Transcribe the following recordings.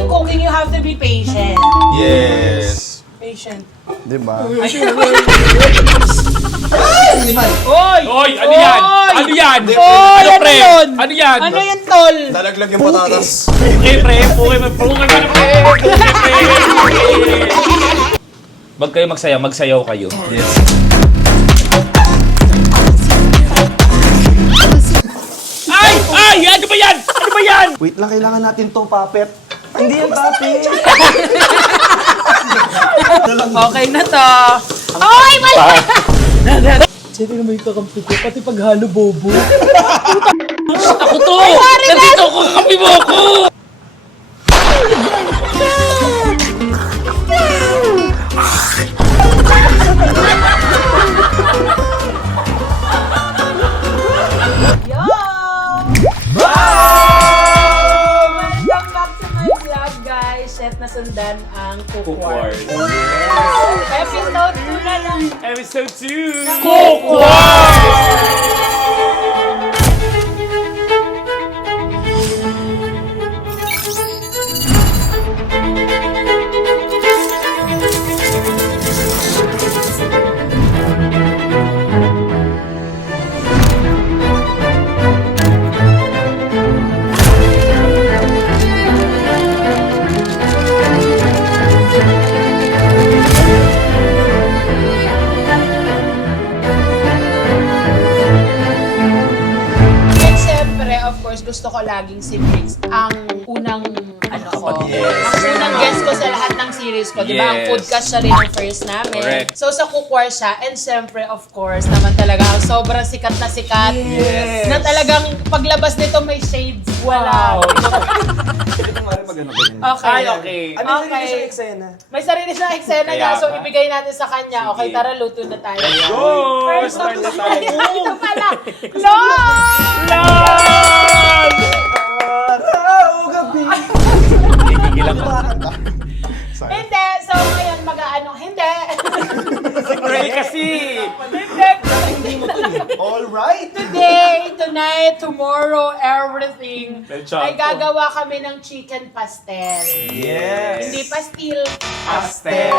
in cooking, you have to be patient. Yes. Patient. Diba? Oy! Oy, ano yan? Ano yan? Oy, Ano, ano pre? yun? Ano yan? Ano yan, tol? Dalaglag yung patatas. Okay, pre. Okay, pre. Wag kayo magsayaw, magsayaw kayo. Yes. Ay! Ay! Ano ba yan? Ano ba yan? Wait lang, kailangan natin to, Papet. Hindi yan, Papet. Okay na to. Ay, mali! Siyempre naman yung kakampi ko, pati paghalo bobo. Ako to! Nandito ako, kakampi mo ako! Yo! Welcome back to my vlog, guys. Chef na sundan ang cookwars. Episode 2 na lang. Episode 2! Cookwars! And syempre, of course, gusto ko laging si Briggs ang unang ang unang guest ko sa lahat ng series ko. Di ba? Ang Yes. podcast siya rin ang first namin. Correct. So, sa cookware siya. And syempre, of course, naman talaga, sobrang sikat na sikat. Yes. Na talagang paglabas nito may shades. Wow! Okay. Ay, okay. Okay. eksena. May sarili siyang eksena Kaya niya, so ba? ibigay natin sa kanya. Sige. Okay, tara, luto na tayo. Go! First Start of na all, tayo. ito pala. Lord! Araw, gabi. Gigigil ako. Hindi. So, ngayon, mag-ano? Hindi. Pray kasi! All right. Today, tonight, tomorrow, everything, Lechon. ay gagawa kami ng chicken pastel. Yes. Hindi pastil. Pastel.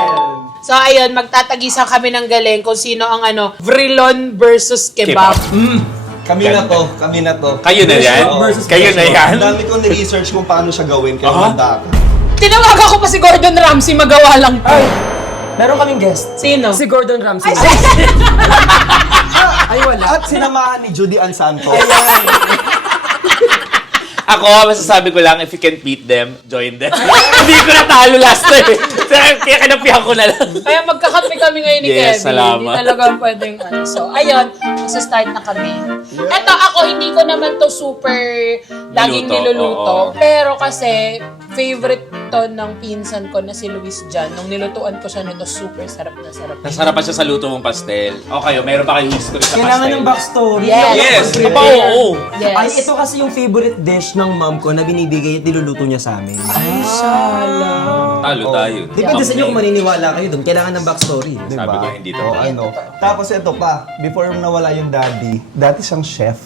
So, ayun, magtatagisan kami ng galing kung sino ang Vrilon versus kebab. Kami na to, kami na to. Kayo na yan? Kayo na yan? Ang dami kong ni-research kung paano siya gawin, kaya Aha. manda ako. Tinawagan ko pa si Gordon Ramsay, magawa lang. Ay, meron kaming guest. Sino? Si Gordon Ramsay. Ay, wala. At sinamahan ni Judy Ann Santos. Ako, masasabi ko lang, if you can beat them, join them. Hindi ko natalo last time. Kaya kinapihan ko na lang. Kaya magkakampi kami ngayon ni Yes, Kevin. salamat. Hindi talaga pwedeng So, ayun, start na kami. Eto, ako, hindi ko naman to super laging niluluto. oo. Pero kasi, favorite to ng pinsan ko na si Luis Jan. Nung nilutuan ko siya nito, super sarap na sarap. Nasarapan siya sa luto mong pastel. Okay, meron pa kayong history sa Kailangan pastel? ng backstory. Yes. Yes! Prepare. Aba, oo. Yes. Ay, ito kasi yung favorite dish ng mom ko na binibigay at niluluto niya sa amin. Ay, shala. Talo tayo. Depende sa inyo kung maniniwala kayo doon. Kailangan ng backstory. Diba? Sabi ko, hindi to. O, ano. Tapos ito pa, before nawala yung daddy, dati siyang chef.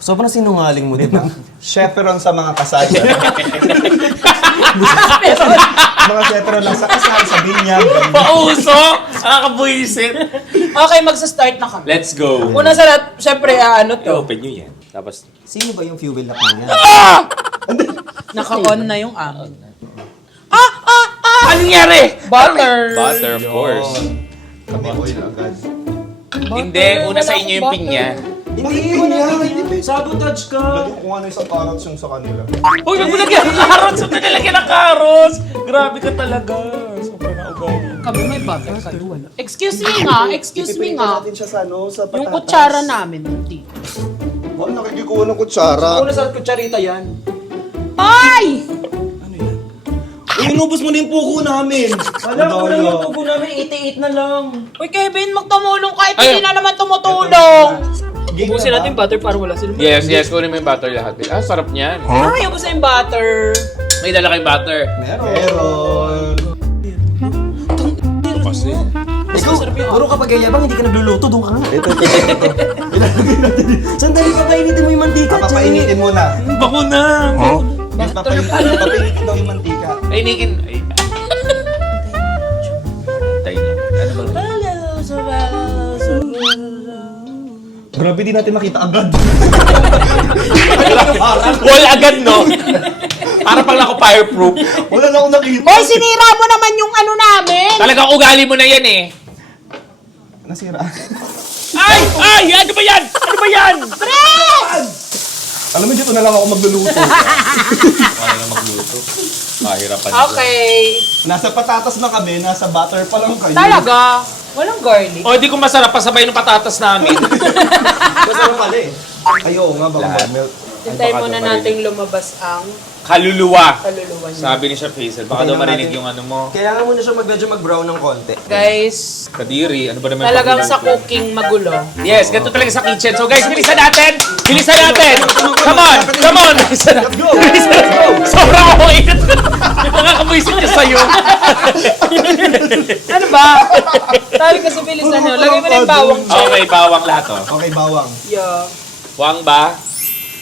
Sobrang sinungaling mo, di ba? Chaperon sa mga kasal. Mga chaperon lang sa kasal, sa binyag. Pauso! Nakakabuisit. Okay, magsa-start na kami. Let's go. Una sa lahat, syempre, to. I-open nyo yan. Tapos, Sino ba yung fuel lock niya? Naka-on na yung amin. anong nangyari? Butter. Butter, of course. Kami oil agad. Hindi, una sa inyo yung pinya. Hindi mo na. Sabotage ka. Lagyan ko ano isang carrots yung sa kanila. Uy, wag mo lagyan ng carrots! Huwag na nilagyan ng carrots! Grabe ka talaga. Sobrang naugali. Kami may butter kayo, wala. Excuse me nga, excuse me Ipiprito nga. natin siya sa ano, sa patatas. Yung kutsara namin, hindi. Oh, nakikikuha ng kutsara. Una sa kutsarita yan. Ay! Inubos mo na yung puko namin. Wala, kulang yung puko namin. 88 na lang. Uy, Kevin, magtumulong ka. Ito Ay. hindi na naman tumutulong. Ubusin natin butter para wala sila. Yes, yes. Kunin mo yung butter lahat. Ah, sarap niyan. Ay, ubos na yung butter. May dala kayong butter. Meron. Kasi. Ikaw, puro kapag yayabang, hindi ka nagluluto. Doon ka nga. Ito. Sandali pa, painitin mo yung mantika, Papainitin mo na. Bako na. Papinitin daw yung mantika. Ay, Nikin. Ay. Tayo na. Ano ba? Grabe, di natin nakita agad. Wall agad, no? Para pang ako fireproof. Wala na akong nakita. Hoy, sinira mo naman yung ano namin! Talagang ugali mo na yan eh. Nasira. Ay! Ay! Ano ba yan? Ano ba yan? Alam mo, dito na lang ako magluluto. Ano na magluto? Mahirapan Okay. Nasa patatas na kami, nasa butter pa lang kayo. Talaga? Walang garlic? O, di ko masarap pasabay ng patatas namin. Masarap pala eh. Ay, oo nga, baka Lahat. melt. Hintay muna nating lumabas ang Kaluluwa. kaluluwa niya. Sabi ni Chef Hazel. Baka daw Tingnan marinig natin. yung ano mo. Kailangan mo na siya medyo mag-brown ng konti. Guys, Kadiri. Ano ba naman? talagang sa pakilang ko? cooking magulo. Yes, ganito talaga sa kitchen. So guys, bilisan natin! Bilisan natin! Come on! Come on! Bilisan natin! Bilisan natin! Sobrang ako init! Nakakabuisit niya sa'yo. Ano ba? Sabi kasi bilisan nyo. Lagay mo na yung bawang check. Okay, bawang lahat oh. Okay, bawang. Yeah. Wang ba?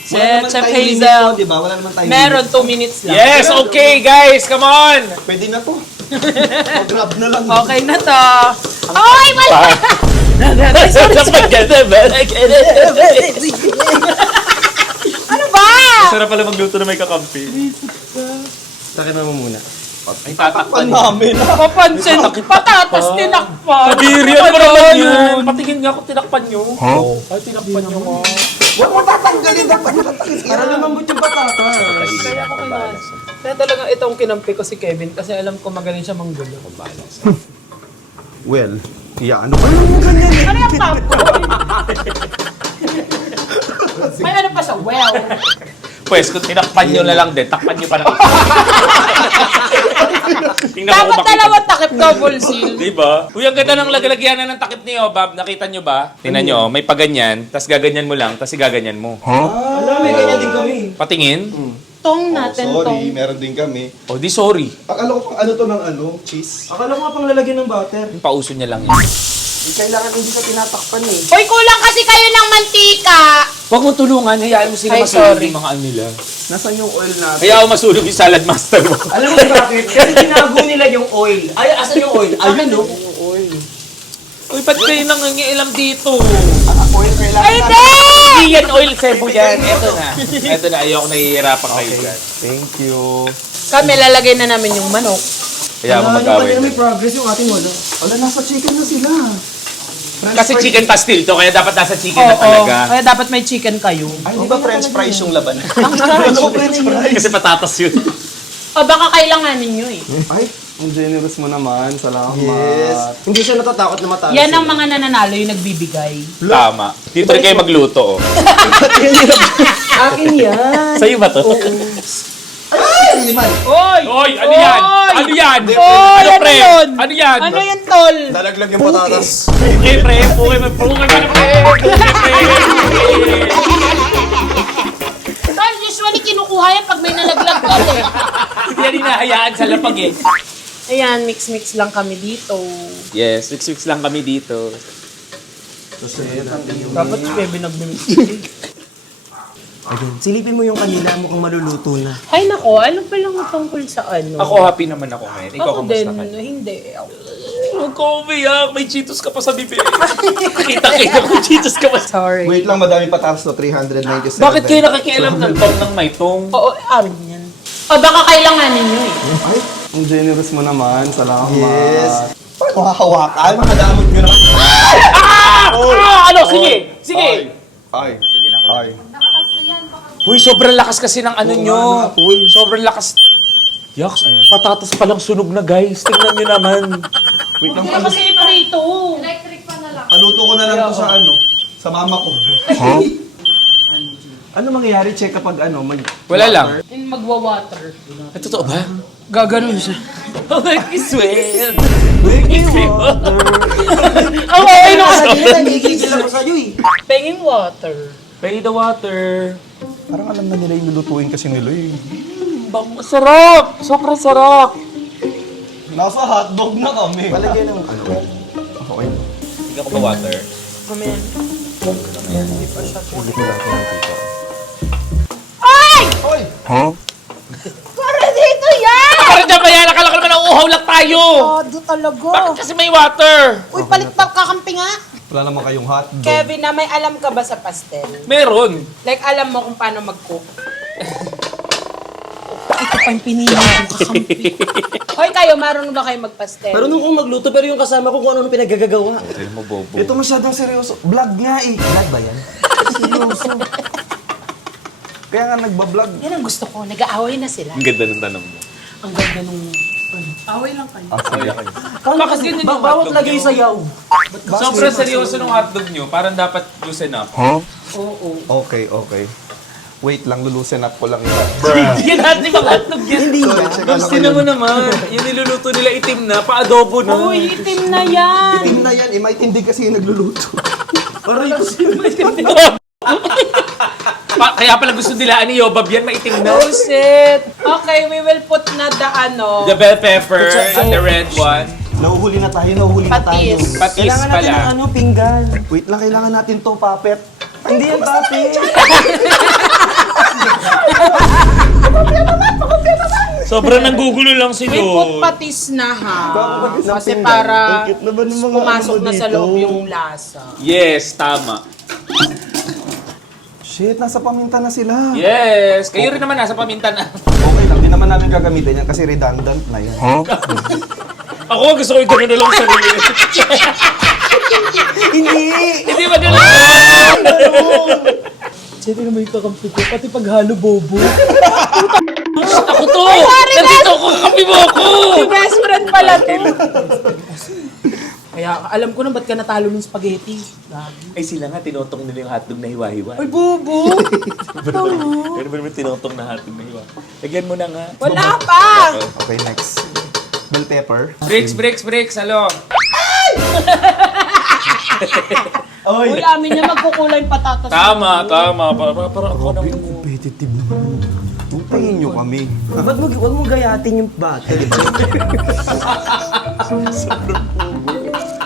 Wala naman Chef time limit Hazel. to, di ba? Wala naman time Meron limit. 2 minutes lang. Yes, okay guys! Come on! Pwede na to. Grab na lang. Okay na to. Ay, wala! Ano ba? Sarap pala magluto na may kakampi. Takin mo muna. Ay, tatakpan Pan namin. Papansin, patatas tinakpan. Kadiri, ano ba naman yun? Patingin nga kung tinakpan nyo. Ay, tinakpan nyo nga. Huwag mo tatanggalin dapat Para lumambot yung patatas. Kaya talagang itong kinampi ko si Kevin kasi alam ko magaling siya manggulo. Well, yeah, ano ba yung ganyan eh? Ano yung popcorn? May ano pa siya, well. Pwes, kung tinakpan nyo na lang din, takpan nyo pa na. Tingnan mo Dapat kung makita. dalawang takip double seal. Diba? Uy, ang ganda ng lagalagyanan ng takip ni Obab. Nakita nyo ba? Tingnan nyo, may paganyan, tas gaganyan mo lang, tas igaganyan mo. Alam, may ganyan din kami. Patingin? Tong natin, tong. Sorry, meron din kami. O, di sorry. Akala ko pang ano to ng ano, cheese. Akala mo nga pang lalagyan ng butter. Yung pauso niya lang yun. Kailangan hindi ka tinatakpan eh. Hoy, kulang kasi kayo ng mantika. Huwag mo tulungan, hayaan mo sila Ay, masulog sorry. yung mga ano nila. Nasaan yung oil natin? Hayaan mo masulog yung salad master mo. Alam mo bakit? Kasi tinago nila yung oil. Ay, asan yung oil? Ayun no? Uy, ba't kayo nangangialam dito? Oil kailangan Ay, hindi! Hindi yan oil sebo yan. Eto na. Eto na, ayoko nahihirapan kayo dyan. Thank you. Kami lalagay na namin yung manok. Kaya ako mag-away. May progress yung ating wala. Wala, nasa chicken na sila. Kasi chicken pastil to, kaya dapat nasa chicken na Oo, talaga. kaya dapat may chicken kayo. Ay, di ba french fries yung laban? French fries. Kasi patatas yun. O baka kailanganin nyo eh. Ay, ang generous mo naman. Salamat. Yes. Hindi siya natatakot na matalo. Yan ang mga nananalo yung nagbibigay. Tama. Dito rin kayo magluto, oh. Akin yan. Sa'yo ba to? Ay, liman. Oy! Oy, ano yan? Oy! Ano yan? Oy, Ano, pre? yun? Ano yan? Ano yan, tol? Dalaglag yung patatas. Okay, pre. Okay, pre. Tol, usually kinukuha yan pag may nalaglag tol eh. Hindi yan hinahayaan sa lapag eh. Ayan, mix-mix lang kami dito. Yes, mix-mix lang kami dito. Dapat si Kevin nag-mix. Ayun. Silipin mo yung kanila, mukhang maluluto na. Ay nako, ano pa lang tungkol sa ano? Ako happy naman ako ngayon. Ikaw Ako din, kamusta ka? hindi. Huwag ka umiyak. May Cheetos ka pa sa bibig. Kita-kita may Cheetos ka pa. Sorry. Wait lang, madaming patatas to. 397. Bakit kayo nakikialam ng tong ng may tong? Oo, amin yan. O baka kailanganin nyo eh. Ay, ang generous mo naman. Salamat. Yes. Paano hahawakan? Makadamot nyo na. Ano? Sige! Sige! Ay. Sige na. Ay. Uy, sobrang lakas kasi ng ano Oo nyo. nga, uy. Sobrang lakas. Yaks, patatas palang sunog na guys. Tingnan nyo naman. Wait lang. Hindi kasi iprito. Paluto ko na lang to sa ano. Sa mama ko. Ano mangyayari? Check kapag ano? Wala lang. And magwa-water. Ay, totoo ba? Gaganon siya. Oh, make me sweat. Ang okay na kasi. Nagigigil ako sa'yo eh. Penging water. Pay the water. Parang alam na nila yung lulutuin kasi nila eh. Bang, sarap! Sobrang sarap! Nasa hotdog na kami. Palagyan ng ano. Okay. Tingnan ko ba water? Amen. Ulit mo natin ang tita. Ay! Hoy! Para dito yan! Para dyan ba yan? Akala ko naman nauuhaw lang tayo. Todo talaga. Bakit kasi may water? Uy, palit pa kakampi nga. Wala naman kayong hotdog. Kevin, na may alam ka ba sa pastel? Meron. Like, alam mo kung paano mag-cook? Ito pa yung pinili kong kakampi. Hoy, kayo, marunong ba kayo magpastel? Marunong kong magluto pero yung kasama ko kung ano pinagagagawa. Ay mo, bobo. Ito masyadong seryoso. Vlog nga eh. Vlog ba yan? Seryoso. Kaya nga nagbablog. Yan ang gusto ko. Nag-aaway na sila. Ang ganda ng tanong mo. Ang ganda nung... Away lang kayo. Bakit ganyan yung Bawat hotdog lagay nyo? sayaw. Sobrang seryoso ng hotdog nyo. Parang dapat loosen up. Oo. Okay. Wait lang, lulusen up ko lang ito. Yan natin mga hotdog yan. Hindi Sorry, ba? check Dogs, tinan mo naman. Yung niluluto nila itim na, pa-adobo na. Uy, itim na yan! Itim na yan, may tindi kasi yung nagluluto. Parang ito Kaya pala gusto nila ani Yobab yan, maitim na. Oh, shit! Okay, we will put na the ano... The bell pepper and the red one. Nahuhuli na tayo. Patis. Patis Kailangan natin ng pala. ano, pinggan. Wait lang, kailangan natin to, Papet. Hindi yan papi. Sobrang nanggugulo lang si We put patis na ha. Kasi para pumasok na sa loob yung lasa. Yes, tama. Shit, nasa paminta na sila. Yes. Kayo rin naman nasa paminta na. Okay lang, di naman namin gagamitin yan kasi redundant na yan. Ako gusto ko yung gano'n na lang sarili. Hindi ba gano'n? Siyempre naman yung kakampi ko, pati paghalo bobo. Ako to! Nandito ako, kakampi mo ako! Si best friend pala to. Kaya alam ko na ba't ka natalo ng spaghetti. Ay sila nga, tinotong nila yung hotdog na hiwa-hiwa. Ay, bubo! Pero ba naman tinotong na hotdog na hiwa? Lagyan mo na nga. Wala pa! Okay, next. Bell pepper. Breaks, alo. Uy, amin niya magkukulay patatas. Tama. Para ako nang... Competitive naman. Tingin nyo kami. Ba't wag mo gayatin yung bata?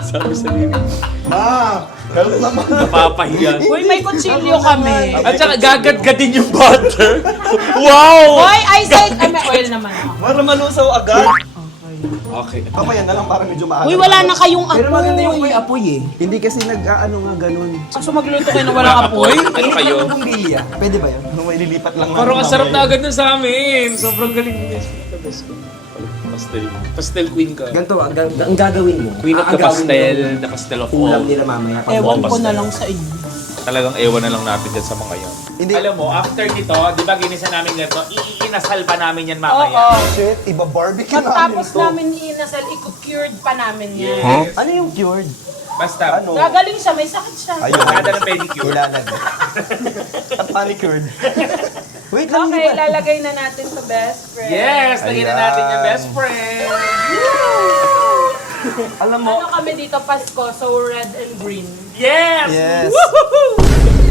Sabi sa liwi. Ma! Help naman. Napapahiya. Uy, may kutsilyo kami. At saka gagadgadin yung butter. Wow! Hoy, I said, may oil naman ako. Para malusaw agad. Okay. Papaya na lang para medyo maaga. Uy, wala na kayong Pero maganda yung apoy. may apoy eh. Hindi kasi nag-ano nga ganun. Kaso magluto kayo na walang apoy? Ano kayo? Ano bumbilya? Pwede ba yan? Ano may lilipat lang Parang ang sarap na mamaya. agad nun sa amin. Sobrang galing mo. Pastel queen ka. Ganito, ang gagawin mo. Queen of the aagawin pastel, mo the pastel of yung Ulam all. nila mamaya. Pag Ewan ko pastel. na lang sa inyo. Talagang ewan na lang natin dyan sa mga yan. Hindi. Alam mo, after nito, di ba ginisa namin ganito, iinasal pa namin yan Oo. mamaya. Shit, iba barbecue Matapos to. namin inasal, i-cured pa namin yan. Ano yung cured? Basta, Ano? Gagaling siya, may sakit siya. Ayun. kada ng pedicure. Ilalagay. At manicured. Wait lang, Okay, lalagay na natin sa best friend. Yes, lagyan na natin yung Ayan. best friend. Alam mo, Ano kami dito, Pasko, so red and green. Yes! yes.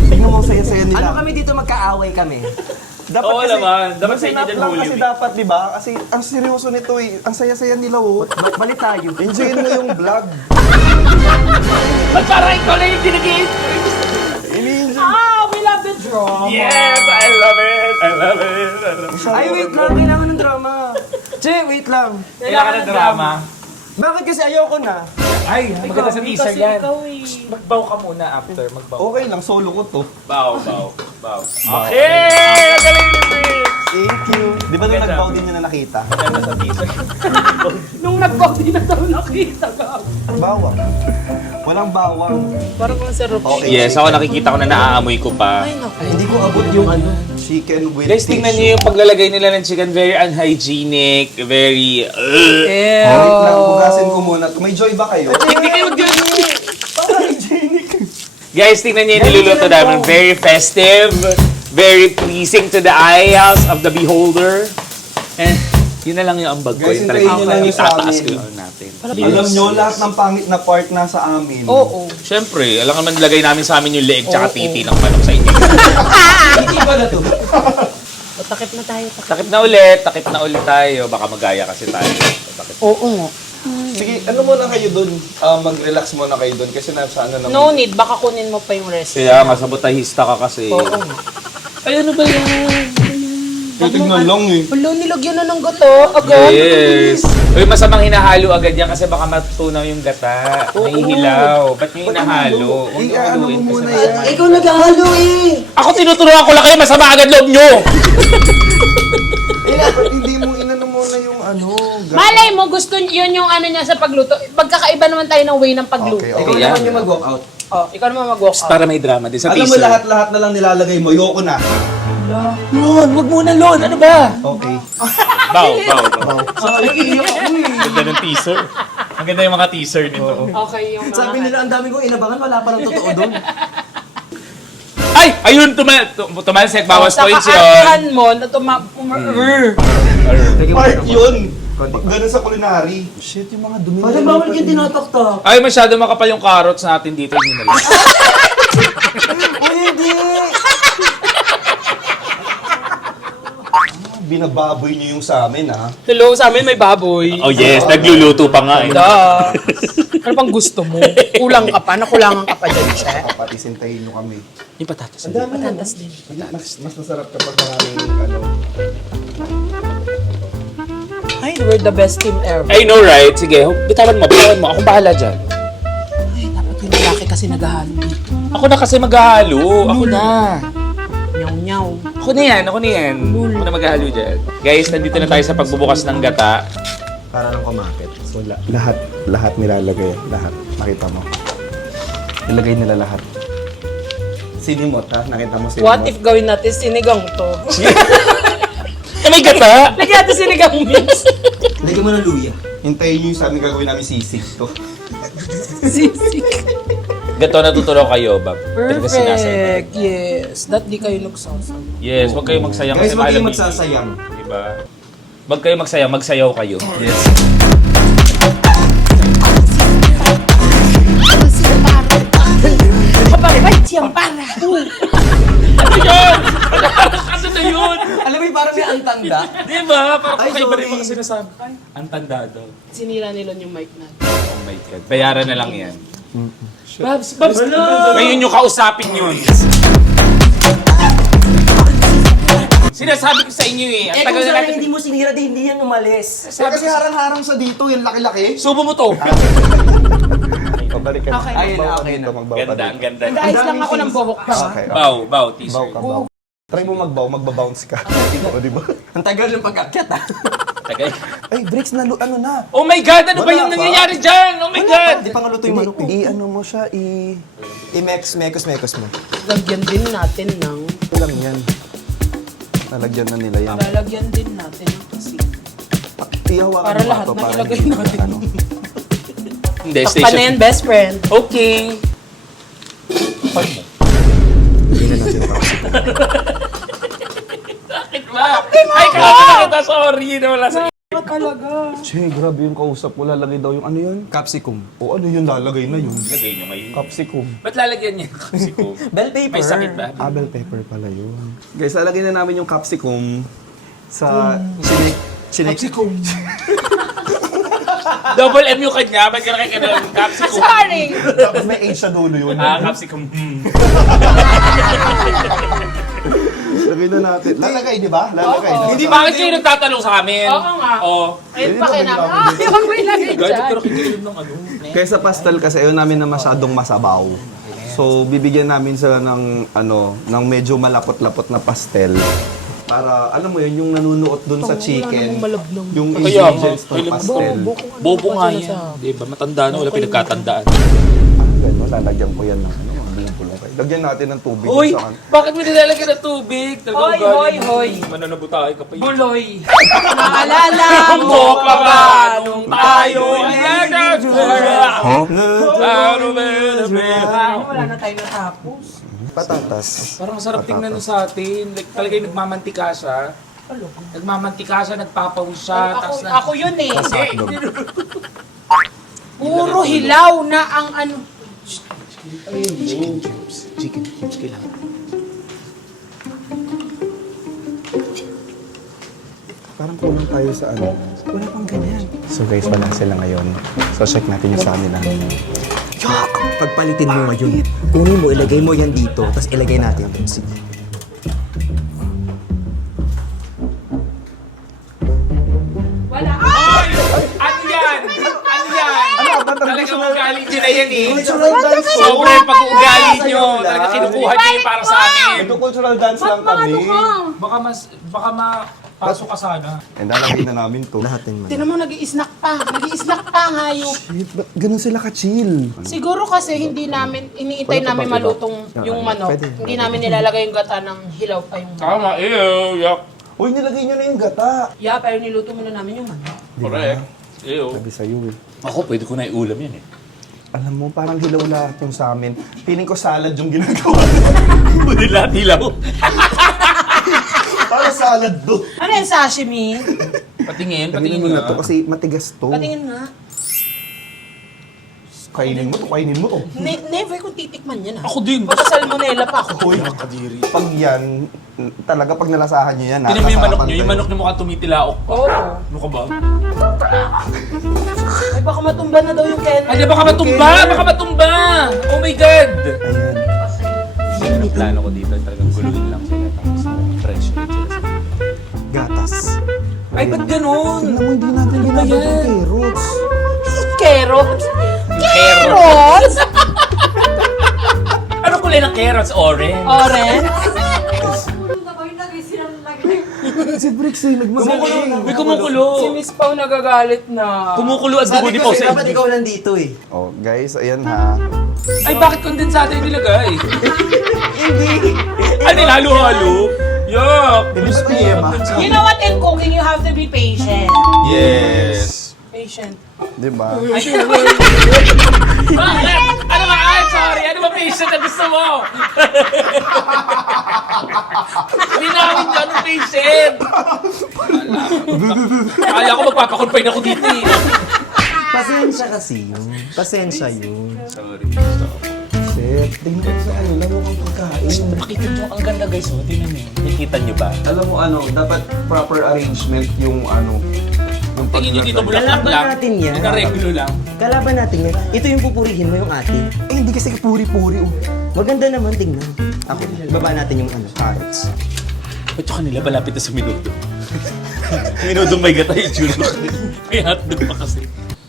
Tingnan mo ang saya-saya nila. Ano kami dito magkaaway kami? Dapat Oo naman. Dapat sa inyo Sinap din lang Holy kasi Week. dapat, di ba? Kasi ang seryoso nito eh. Ang saya-saya nila oh. Balik tayo. Enjoyin mo yung vlog. Ba't parang ikaw lang yung dinagin? Ini-enjoy. Ah, we love the drama. Yes! I love it! I love it! I love it! Ay, wait lang. Kailangan ng drama. Che, wait lang. Kailangan ng drama. Bakit kasi ayoko na? Ay, maganda sa teaser Kasi yan. ikaw eh. Magbaw ka muna after. Magbaw. Okay lang, solo ko to. Bow. Okay! Magaling ni Briggs! Thank you. Di ba nung Maganda. nag-bow din nyo na nakita? Maganda sa teaser. Nung nag-bow din na daw nakita ka. Bawang. Walang bawang. Parang ang sarap. Okay. Yes, ako nakikita ko na naaamoy ko pa. Ay, naku. Ay, hindi ko abot yung ano. Chicken with Guys, tingnan tissue. niyo yung paglalagay nila ng chicken. Very unhygienic. Very... Wait lang, bugasin ko muna. May joy ba kayo? Hindi kayo mag- Hygienic. Guys, tingnan niyo yung niluluto namin. Very festive. Very pleasing to the eyes of the beholder. And yun na lang yung ambag ko. Guys, Yung hintayin niyo lang yung sa itataas amin. ko lang natin. Alam nyo, lahat ng pangit na part nasa amin. Oo. Siyempre, alam naman lagay namin sa amin yung leeg tsaka titi ng manok sa inyo. Hindi ba na to? Takip na tayo. Takip na ulit tayo. Baka magaya kasi tayo. Takip. Oo nga. Sige, ano muna kayo dun? Mag-relax muna kayo dun kasi nasa ano naman. No need, baka kunin mo pa yung rest. Kaya nga, sabotahista ka kasi. Oo nga. Ay, ano ba yan? Titignan lang eh. Wala, nilagyan na ng gato. Agad. Yes. Uy, masamang hinahalo agad yan kasi baka matunaw yung gata. Nahihilaw. Ba't nyo hinahalo? Huwag nyo haluin kasi Ikaw naghahalo eh! ako tinuturuan ko lang kayo, masama agad loob nyo! Hindi mo inano muna yung ano. Malay mo, gusto yun yung ano niya sa pagluto. Magkakaiba naman tayo ng way ng pagluto. Okay, Ikaw Yeah. naman yung mag-walk out. Oh, ikaw naman mag-walk out. Para may drama din sa Alam mo teaser. lahat na lang nilalagay mo. Yoko na. Lon, wag muna Lon. Ano ba? Okay. Bow. Ganda ng teaser. Ang ganda yung mga teaser nito. Okay, yung mga... Sabi nila, ang dami kong inabangan, wala pa lang totoo doon. Ay! Ayun! Tumalsek. Bawas points yun. Saka mo na Part yun. Ganun sa culinary. Shit, yung mga dumi. Parang bawal yung tinataktak. Ay, masyado makapal yung carrots natin dito. Yun na lang. Uy, hindi! Binababoy niyo yung sa amin, ha? Hello, sa amin may baboy. Oh yes, nagluluto pa nga eh. Ano pang gusto mo? Kulang ka pa? Nakulangan ka pa dyan, siya? Pati sintayin niyo kami. Yung patatas. Patatas din. Mas masarap kapag maraming ano. Ay, we're the best team ever. I know, right? Sige, bitawan mo. Akong bahala dyan. Ay, dapat yung lalaki kasi naghahalo dito. Ako na kasi maghahalo. Ako na. Nyaw-nyaw. Ako na yan. Ako na maghahalo dyan. Guys, nandito na tayo sa pagbubukas ng gata. Para lang kumapit. So, lahat nilalagay. Lahat. Nakita mo. Nilagay nila lahat. Sinimot, ha? Nakita mo sinimot. What if gawin natin sinigang to? May gata? Lagyan natin sinigang mix. Lagyan mo ng luya. Hintayin niyo yung sabi gagawin namin sisig to. Sisig. Gato natutunan kayo, Bab. Talaga sinasay. Perfect. Yes. That di kayo nagsasay. Yes, huwag kayo magsayang. Guys, kasi huwag kayong maalam magsasayang. Diba? Huwag kayo magsayang, magsayaw kayo. Yes. Kapag siyang para. Ano yun? Ano na yun? Alam mo yung parang may antanda? Diba? Parang Ay, kakaiba rin sorry. mga sinasabi. Ang tanda daw. Sinira nila yung mic natin. Oh my God. Bayaran na lang yan. Babs, ngayon yung kausapin yun. Sinasabi ko sa inyo eh. Ang Eh, tagal kung na sana natin. hindi mo sinira, di hindi yan umalis. Kasi harang-harang sa dito, yung laki-laki. Subo mo to. Pabalik ka. Okay. Ayun na, okay na. Magbaw ka Ganda, dito. ang ganda. Nag-ayos lang ako ng buhok pa. Okay. Bow, teaser. Baw ka, baw. Try mo magbaw, magbabounce ka. O, di ba? Ang tagal ng pag-akyat ah. Tagal. Ay, Bricks, ano na? Oh my God! Ano ba Wala yung pa. nangyayari dyan? Oh my God! Hindi pa nga luto yung manok eh. I-ano mo siya, i-mekos mo. Lagyan din natin ng... Lang yan. Nalagyan na nila yan. Lalagyan din natin ng kasi. Ihawakan Para mo lahat to, na para ilagay hindi natin. ano. Hindi, Takpan na yan, best friend. Okay. Hindi na natin pa. Bakit ba? Ay, kakakita kita. Sorry. Nawala sa... Talaga. Che, grabe yung kausap ko. Lalagay daw yung ano yun? Capsicum. O ano yun, lalagay na yun. Lagay nyo ngayon. Capsicum. Ba't lalagyan niya? Kasi ko. Bell paper. May sakit ba? Bell pepper pala yun. Guys, lalagay na namin yung capsicum sa Capsicum. Double M yung kanya. Ba't ka nakikita ng capsicum? Sorry. Tapos may H sa dulo yun. Capsicum. Lagay na natin. Lalagay, di ba? Lalagay. Oo. Hindi, bakit kayo nagtatanong sa amin? Oo nga. Oo. Ayun pa kayo namin. Yung may lagay Guys, dyan. pero kikilom ng ano. Kaya sa pastel kasi ayaw namin na masyadong masabaw. So bibigyan namin sila ng ng medyo malapot-lapot na pastel. Para alam mo yun, yung nanunuot dun sa chicken, yung Kaya, ingredients ng pastel. Bobo nga yan. Di ba? Matanda na. Wala pinagkatandaan. Gano'n, lalagyan ko yan ng bulong-bulong kayo. Lagyan natin ng tubig Uy! sa kan. Bakit mo nilalagyan ng tubig? Hoy. Mananabutahe ka pa yun. Buloy. Naalala Mo ka ba nung tayo'y Wala na tayo natapos. Patatas. Parang masarap tingnan nun sa atin. Like, talaga yung nagmamantika siya. Nagmamantika siya, nagpapawis siya. Ako yun eh. Hotdog. Puro hilaw na ang ano. Chicken cubes kailangan. Parang kulang tayo sa ano. Wala pang ganyan. So guys, wala sila ngayon. So check natin yung sa amin lang. Pagpalitin mo ngayon. Kunin mo, ilagay mo yan dito, tapos ilagay natin. Sige. Talagang ugali nyo na yan eh. Cultural dance po. Sobrang pag-uugali nyo. Talaga kinukuha nyo yung para sa amin. Ito cultural dance lang kami. Baka mapasok ka sana. And lalagay na namin to. Lahatin mo. Tinan mo, nag-i-snack pa. Nag-i-snack pa ang hayop. Shit, ba't ganun sila ka-chill? Siguro kasi hindi namin, iniintay Wala pa namin ba, malutong diba? yung manok. Pwede. Hindi namin nilalagay yung gata ng hilaw pa yung manok. Tama, ew, yak. Uy, nilagay nyo na yung gata. Yeah, pero niluto muna namin yung manok. Correct. Ew. Sabi sa'yo eh. Ako, pwede ko na iulam yan eh. Alam mo, parang hilaw lahat yung sa amin. Feeling ko salad yung ginagawa. Pwede lahat hilaw. Parang salad do. Ano yung sashimi? Patingin Patingin mo na to kasi matigas to. Patingin nga. Kainin mo to. Never kong titikman yan Ako din. Baka salmonella pa ako. Uy, pag yan, talaga pag nalasahan nyo yan, Tinan mo yung manok nyo. nakasapan Yung kayo. manok nyo mukhang tumitilaok. Oo. Ano ka ba? Ay, baka matumba na daw yung Ken. Ay, baka matumba! Baka matumba! Oh my God! Ayan. Ang plano ko dito, talagang guluhin lang sila. Tapos fresh meat sila. Gatas. Ay, ba't ganun? Tingnan mo, hindi natin ginagawa yung carrots. Carrots? Carrots! Ano kulay ng carrots? Orange? Orange? Si Bricks eh, nagmagaling. May kumukulo. Si Miss Pao nagagalit na. Kumukulo at dugo Sabi ni ko Pao sa'yo, sa dapat ikaw nandito eh. Oh, guys, ayan ha. Ay, bakit kondensado yung nilagay? Hindi. Ay, nilalo-halo? Yuck! Hindi ba PM ah? You know what, in cooking, you have to be patient. Yes. Patient. Di ba? Bakit? Ano ba? Ay, sorry. Ano ba patient na gusto mo? Linawin nyo, anong patient? Akala ko magpapakonfine ako dito eh. Pasensya kasi yun. Pasensya yun. Sorry. Shit, tingnan mo sa ano, lalo kang pagkain. Pakita nyo, ang ganda guys. Oh, tingnan nyo. Nakikita nyo ba? Alam mo ano, dapat proper arrangement yung ano, yung Tingin nyo dito bulaklak Kalaban lang. natin yan. Yung regular lang. Kalaban natin yan. Ito yung pupurihin mo yung atin. Eh, hindi kasi puri-puri oh. Maganda naman, tingnan. Ako, baba natin yung carrots. Ba't yung kanila malapit na sa minuto? Minutong may gata yung tsura. May hotdog pa kasi.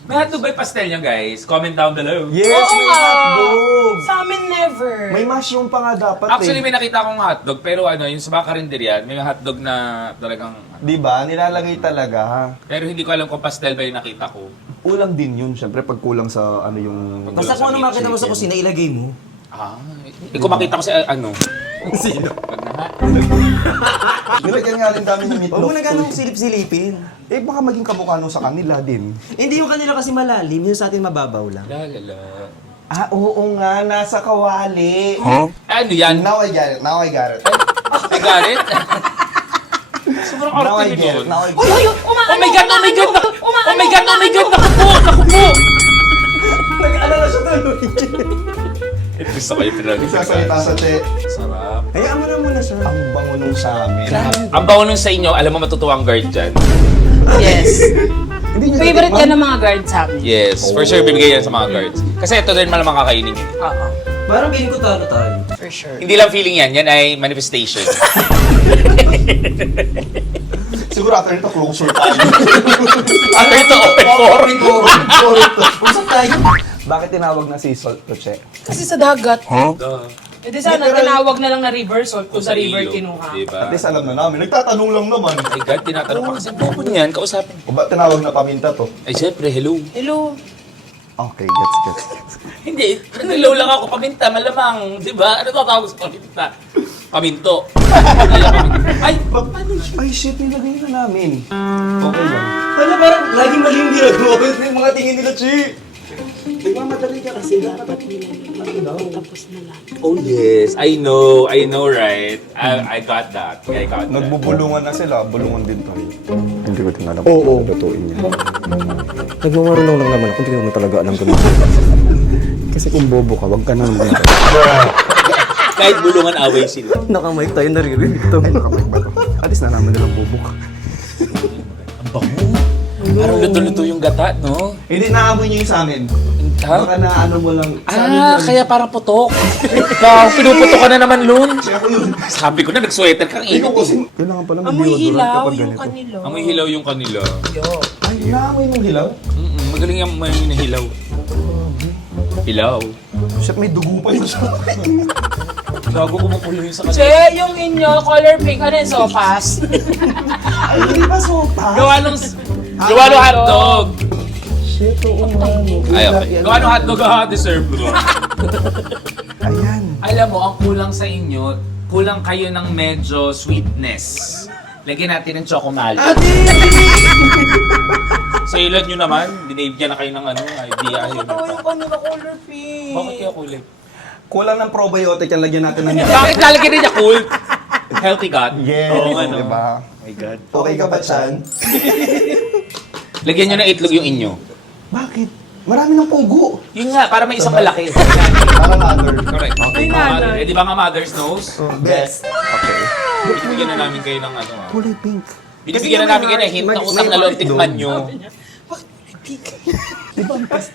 May hotdog ba yung pastel nyo guys? Comment down below. Yes, Oo may nga. hotdog. Sa amin, never. May mushroom pa nga dapat Actually, eh. may nakita akong hotdog, pero ano, yung sa mga karinderya, may hotdog na talagang... Di ba? Nilalagay talaga. Pero hindi ko alam kung pastel ba yung nakita ko. Ulang din yun, syempre, pag kulang sa ano yung... Basta kung ano makita mo sa kusina, ilagay mo. Ah, kung makita ko sa ano... Sino? Wag na nga. Nilagyan nga rin dami ng meatloaf. Huwag mo na ganong silip-silipin. Eh, baka maging kamukha nung sa kanila din. Hindi yung kanila kasi malalim, yung sa atin mababaw lang. Lalala. Ah, oo nga, nasa kawali. Ano yan? Now I got it, now I got it. I got it? Sobrang Now arte I nyo get it, doon. now I Oh, get it. yun, Oh my God! Oh my God! Oh my God! Oh my God! Naku po! Naku po! Nag-alala siya tuloy. Ito gusto ko yung pinag Sasalita sa te. Sarap. Hayaan mo na muna siya. Ang bango nung sa amin. Ang bango nun sa inyo, alam mo matutuwa ang guard dyan. Yes. Hindi niyo Favorite natikman? yan ng mga guards sa amin. Yes, for sure bibigay yan sa mga guards. Kasi ito din malamang kakainin yun. Oo. Parang feeling ko talo tayo. For sure. Hindi lang feeling yan, yan ay manifestation. Siguro after nito, closer tayo. After ito, open forum. Usap tayo. Bakit tinawag na sea salt to, Che? Kasi sa dagat. Duh. E di sana tinawag na lang na river salt kung sa river ilog, kinuha. Diba? At least alam na namin. Nagtatanong lang naman. My God, tinatanong pa kasi bobo niyan, kausapin. O ba't tinawag na paminta to? Ay, syempre, hello. Hello. Okay, gets. Hindi, hello lang ako, paminta, malamang, di ba? Ano tatawag sa paminta? Paminto. Ay, Ay, shit, nilagay na namin. Okay lang. Hala, parang laging mali yung ginagawa ko. Yung mga tingin nila, Chi. Nagmamadali ka kasi dapat oh yes, I know, right? I got that. I got that. Nagbubulungan na sila. Bulungan din tayo. Hindi ko din alam kung lutuin niya. Nagmamarunong lang naman ako. Hindi mo talaga alam kung Kasi kung bobo ka, wag ka nang Kahit bulungan away sila. nakamay tayo naririnig to. Ay, nakapag ba to? At least nalaman nilang bobo ka. Ang bango. Parang luto-luto yung gata, no? Hindi, naamoy niyo yung sa amin. Ha? Baka na ano mo lang. Sa amin Ah, yun. kaya parang putok. Wow, pinuputok ka na naman, Lun. Kaya ko yun. Sabi ko na, nag-sweater kang Ikaw init. kasi, kailangan pala Amoy mag-deodorant hilaw kapag yung ganito. kanilo. Amoy hilaw yung kanila. Ay, naamoy mong hilaw? Magaling yung may nahilaw. Ilaw. Shit, may dugo pa yun siya. Gago kumukulo yun sa kanya. Che, yung inyo, color pink, ano yung sopas? Ay, hindi pa sopa. Gawa nung hotdog. Shit, oo nga. Ay, okay. Gawa nung hotdog, deserve ko. Ayan. Alam mo, ang kulang sa inyo, kulang kayo ng medyo sweetness. Lagyan natin ng chocomal. Sa ilad nyo naman, binibigyan na kayo ng idea. Yung kanila color pink. Bakit kaya kulay? Kulang ng probiotic yan, lagyan natin ng Bakit lalagyan din niya cool? Healthy God? Yes, Oo, ano. diba? My God. Okay ka ba, Chan? Lagyan nyo ng itlog yung inyo. Bakit? Marami ng pugo. Yun nga, para may isang malaki. Para mother. Correct. May nanay. Eh, di ba nga mother's nose? Best. Okay. Binibigyan na namin kayo ng Kulay pink. Binibigyan na namin kayo ng hint na utang na loob tikman nyo.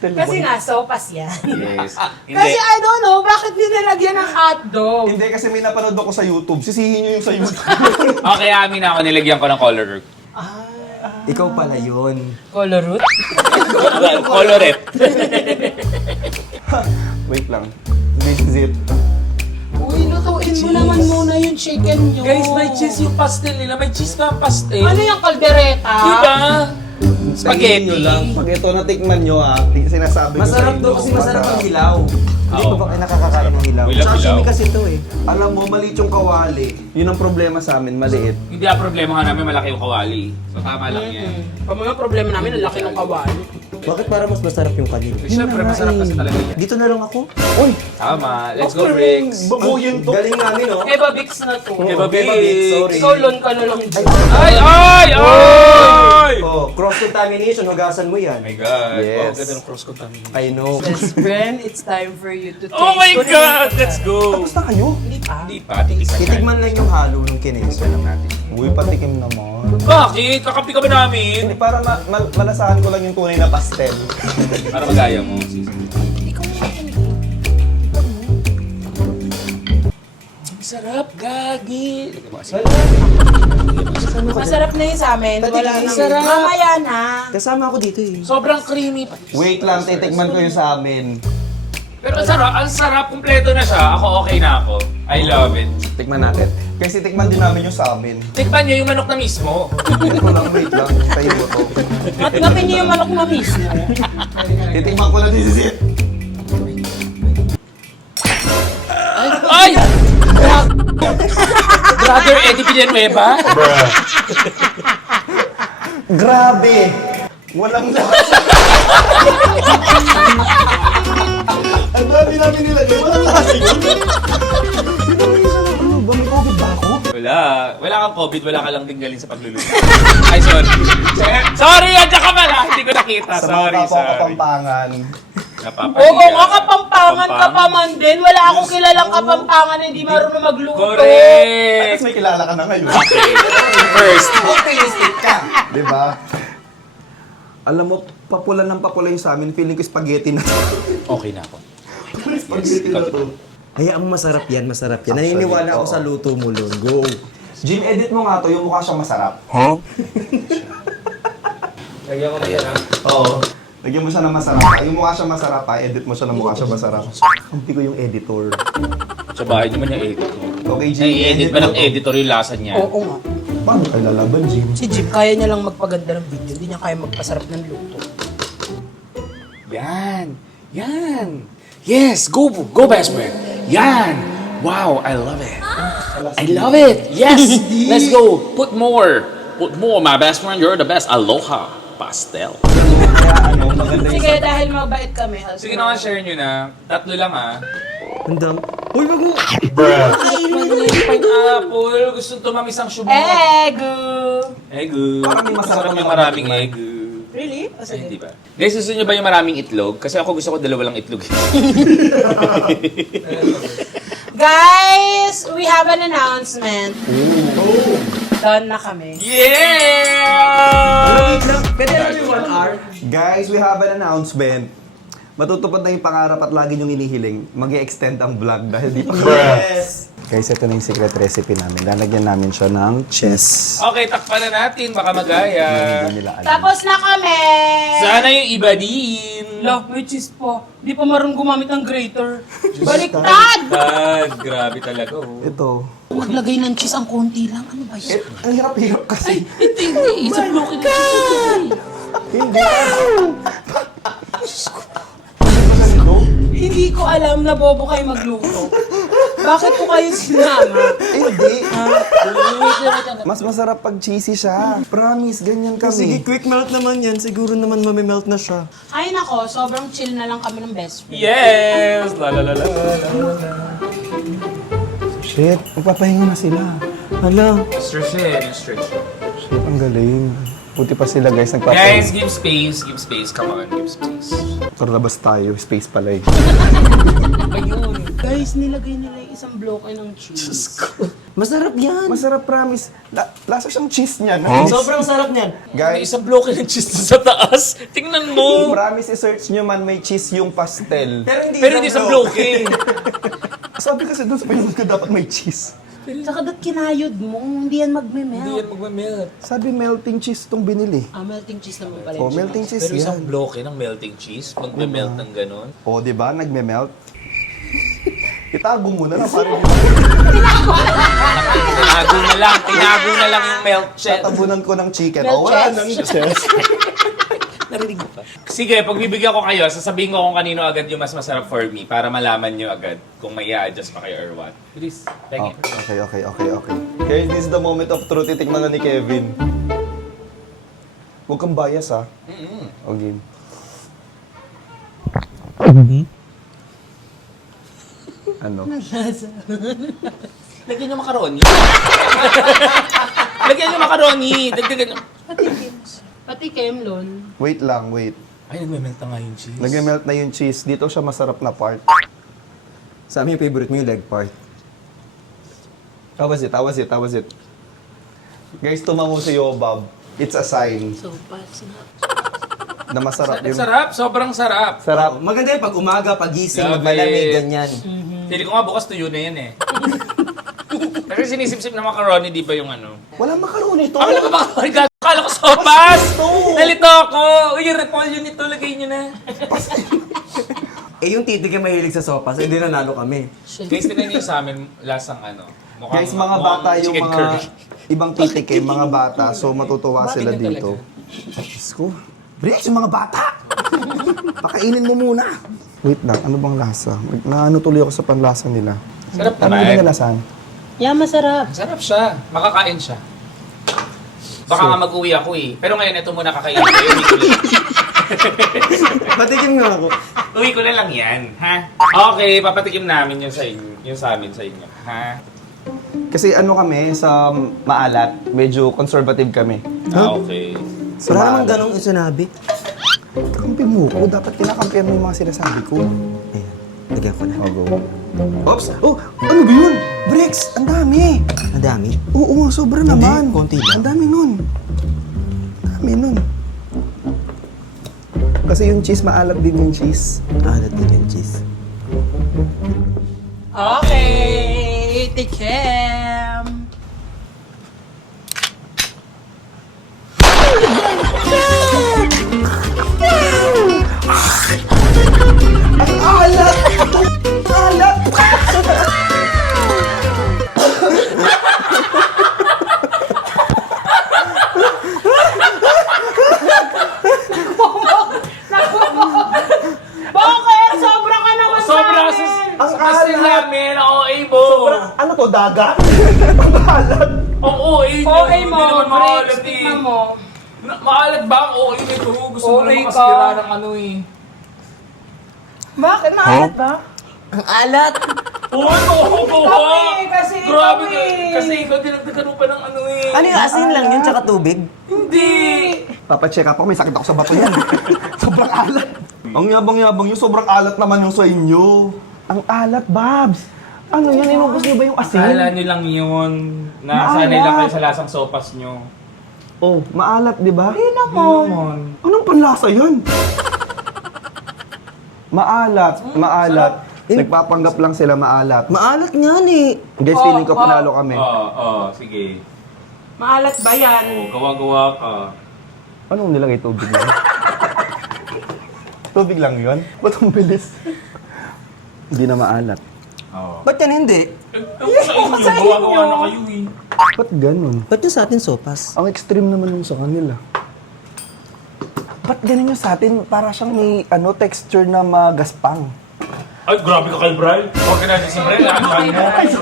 Kasi nga, sopas yan. Yes. Kasi Hindi. I don't know, bakit nilagyan ng hotdog? Hindi, kasi may napanood ako sa YouTube. Sisihin nyo yung sa YouTube. Okay, amin na ako. Nilagyan ko ng color. Ikaw pala yun. Color root? Coloret. Wait lang. This is it. Uy, lutuin mo naman muna yung chicken nyo. Guys, may cheese yung pastel nila. May cheese pa ang pastel. Ano yung kaldereta? Diba? Spaghetti lang. Pag ito natikman nyo sinasabi ko Masarap sa to inyo, kasi masarap ang hilaw. Hindi Oo. pa ba kayo nakakakain ng hilaw? Hilaw, Sashimi hilaw. kasi ito eh. Alam mo, maliit yung kawali. Yun ang problema sa amin, maliit. Hindi ang problema nga namin malaki yung kawali. So tama lang yan. Pag mga problema namin, ang laki ng kawali. Bakit para mas masarap yung kanin? Siyempre, masarap kasi talaga yan. Dito na lang ako. Tama. Let's go, Riggs. Babuyin to. Galing namin oh. Eva Bix na to. Eva Bix. Sorry. Ikaw, lon ka na lang. Ay! Ay! Ay! Oh, cross-contamination, hugasan mo yan. Oh my God. Yes. Wow, ganda ng cross-contamination. I know. Best friend, it's time for you to taste. Oh my God! Let's go! Tapos na kayo? Hindi pa. Hindi pa, titikman Titigman lang yung halo ng kineso lang natin. Uy, patikim naman. Bakit? Kakampi kami namin. Hindi, para malasahan ko lang yung tunay na pastel. Para magaya mo. Sarap, gagi. Masarap na yun sa amin. Wala na. Sarap. Mamaya na. Kasama ako dito eh. Sobrang creamy. Wait lang, titikman ko yung sa amin. Pero ang sarap, kumpleto na siya. Ako okay na ako. I love it. Tikman natin. Kasi tikman din namin yung sa amin. Tikman niyo yung manok na mismo. Ito lang, wait lang. Hintayin mo to. At gawin niyo yung manok na mismo. Titikman ko na this is it. Ay! Brother Eddie Villanueva? Grabe! Walang lasa. Ang dami namin nilagay. Walang lasa yun. Ano ba? May COVID ba ako? Wala. Wala kang COVID, wala ka lang tinggalin sa pagluluto. Ay, sorry. Sorry, andyan ka pala. Hindi ko nakita. Sa Sorry, mga sorry. kapampangan. Oo, nga kapampangan ka pa man din. Wala akong kilalang kapampangan na hindi marunong magluto. Correct! Tapos may kilala ka na ngayon. Okay. First. Optimistic ka. Diba? Alam mo, papula ng papula yung sa amin. Feeling ko spaghetti na. Okay na ako. Spaghetti na to. Hayaan mo, masarap yan, masarap yan. Actually, Naniniwala ako oo. sa luto mo, Lon. Go. Jim, edit mo nga to. Yung mukha siyang masarap. Lagyan ko na yan, ha? Oo. Lagyan mo siya ng masarap. Yung mukha siyang masarap, edit mo siya ng mukha siyang masarap. Hindi ko yung editor. Sa bahay naman yung edit ko. Okay, Jim. Nai-edit ba ng mo to. editor yung lasa niya? Oo nga. Paano kayo lalaban, Jim? Si Jim, kaya niya lang magpaganda ng video. Hindi niya kaya magpasarap ng luto. Yan. Yan. Yes, go best friend. Yan. Wow, I love it. I love it. Yes. Let's go. Put more. Put more, my best friend. You're the best. Aloha. Pastel. Kaya ano, maganda yung... Sige, dahil mabait kami. Sige na nga, share nyo na. Tatlo lang, ha? Ang dami. Uy, wag mo. Pineapple. Gusto tumamis ang subo. Ego! Egg. Parang may masarap yung na maraming naman. egg. Really? O, Ay, sige. di ba? Guys, gusto nyo ba yung maraming itlog? Kasi ako gusto ko dalawa lang itlog. Guys, we have an announcement. Done na kami. Yeah! Pwede na yung 1 hour? Guys, we have an announcement. Matutupad na yung pangarap at lagi niyong inihiling. Mag-e-extend ang vlog dahil di pa Yes. Guys, ito na yung secret recipe namin. Lalagyan namin siya ng cheese. Okay, takpan na natin. Baka magaya. Hindi nila alam. Tapos na kami! Sana yung iba din. Love, may cheese po. Di pa marunong gumamit ng grater. Baliktad! Grabe talaga. Oh. Ito. Maglagay ng cheese ang konti lang. Ano ba yun? Ang hirap-hirap kasi. Hindi, isang bloke na cheese. Hindi. Hindi ko alam na bobo kayo magluto. Bakit po kayo sinama? Hindi. Mas masarap pag cheesy siya. Promise, ganyan kami. Sige, quick melt naman yan. Siguro naman mamimelt na siya. Ay nako, sobrang chill na lang kami ng best friend. Yes! La la la la. Shit, magpapahinga na sila. Hala. Stretch in, stretch. Shit, ang galing. Buti pa sila guys, Guys, nagpapahinga. give space. Give space. Come on, give space. Labas tayo, space pala eh. Ayun. Guys, nilagay nila yung isang bloke ng cheese. Masarap yan. Masarap, promise. Lasa siyang cheese niya. Sobrang sarap niyan. May Guys, isang bloke ng cheese sa taas. Tingnan mo. promise i-search nyo man may cheese yung pastel. Pero hindi sa bloke. Sabi kasi doon sa pinunod ko dapat may cheese. Saka da't kinayod mo, hindi yan magme-melt. Hindi yan magmamelt. Sabi melting cheese itong binili. Ah, melting cheese naman pala Oh, yung melting cheese Pero isang yan. bloke ng melting cheese, magme-melt ng ganon. Oh, di ba? Nagme-melt. Itago mo na lang parang Tinago na lang yung melt cheese. tatabunan ko ng chicken. Melt Oh, wala cheese. nang cheese. Narinig mo pa? Sige, pag bibigyan ko kayo, sasabihin ko kung kanino agad yung mas masarap for me para malaman nyo agad kung may i-adjust pa kayo or what. Please, Oh, thank you. okay. Guys, this is the moment of truth. Titikman na ni Kevin. Huwag kang bias, ha? Okay. Ano? Lagyan nyo macaroni. Lagyan nyo macaroni. Dagdagan nyo. Pati Kemlon. Wait lang, wait. Ay, nagme-melt na nga yung cheese. Nag-melt na yung cheese. Dito siya masarap na part. Sa amin yung favorite mo yung leg part. How was it? Guys, tumango si Yobab. It's a sign So, pass na. na masarap yung... Sarap, sobrang sarap. Sarap. Maganda yung pag umaga, pagising, Grabe. magmalamig, ganyan. Pili ko nga bukas tuyo na yan eh. Kasi sinisip-sip na macaroni, di ba yung ano? Walang macaroni ito. Ah, wala ka macaroni? Kala ko sopas! Nalito ako! Uy, yung repolyo nito, lagay nyo na. Eh yung titig ay mahilig sa sopas, hindi nanalo kami. Guys, tinan nyo sa amin, lasang ano. Mukhang, Guys, mga bata yung chicken mga curry. ibang titikim, mga bata. So, matutuwa sila yun dito. Diyos ko. Bres, yung mga bata! Pakainin mo muna. Wait lang, ano bang lasa? Naano tuloy ako sa panlasa nila. Sarap Ano naman. yung nalasan? Yeah, masarap. Sarap siya. Makakain siya. Baka nga mag-uwi ako eh. Pero ngayon, ito muna kakainin ko. Uwi ko lang. Patikim nga ako. Uwi ko na lang yan, ha? Okay, papatikim namin yun sa inyo. Yung sa amin sa inyo, ha? Kasi ano kami, sa maalat, medyo conservative kami. Ah, okay. Sa Wala namang maalat. ganong sinabi. Kampi mo ko, dapat kinakampihan mo yung mga sinasabi ko. Ayan, lagyan ko na. Oh, go. Oops! Oh, ano ba yun? Brex, ang dami! Ang dami. Oo, sobra naman. konti lang. Ang dami nun. Ang dami nun. Kasi yung cheese, maalat din yung cheese. Alat din yung cheese. Okay, tikem. Bakit? Sobra ka naman Sobra sa amin. sa pastel namin, OA mo. Ano to, dagat? Ang maalat. Ang OA nyo. OA mo, Hindi naman maalat Bricks, eh. tignan mo. Maalat ba ang OA nito? Gusto mo OA lang ka. makasira ng ano eh. Bakit? Maalat ba? Ang alat! Oo, Ikaw eh, kasi ikaw Grabe ka. eh. Kasi ikaw dinagdagan mo pa ng ano eh. Ano yung asin lang yun, tsaka tubig? Hindi. Papacheck up ako, may sakit ako sa bato yan. Sobrang alat. Ang yabang-yabang yun, sobrang alat naman yung sa inyo. Ang alat, Babs. Ano yan, inubos niyo ba yung asin? Akala nyo lang yun. Nasanay lang kayo sa lasang sopas nyo. Oh, maalat, di ba? Hindi naman. Anong panlasa yan? Maalat, maalat. Nagpapanggap lang sila maalat. Maalat nga ni. Guys, feeling ko panalo kami. Sige. Maalat ba yan? Gawa-gawa ka. Anong nilagay tubig lang? Tubig lang yun? Ba't ang bilis? Hindi na maalat. Ba't yan hindi? Sa inyo, gawa-gawa na kayo eh. Ba't ganun? Ba't yung sa atin sopas? Ang extreme naman yung sa kanila. Ba't ganun yung sa atin? Para siyang may texture na magaspang. Ay, grabe ka kay Bri. Huwag ka natin si Bri. Lahat mo.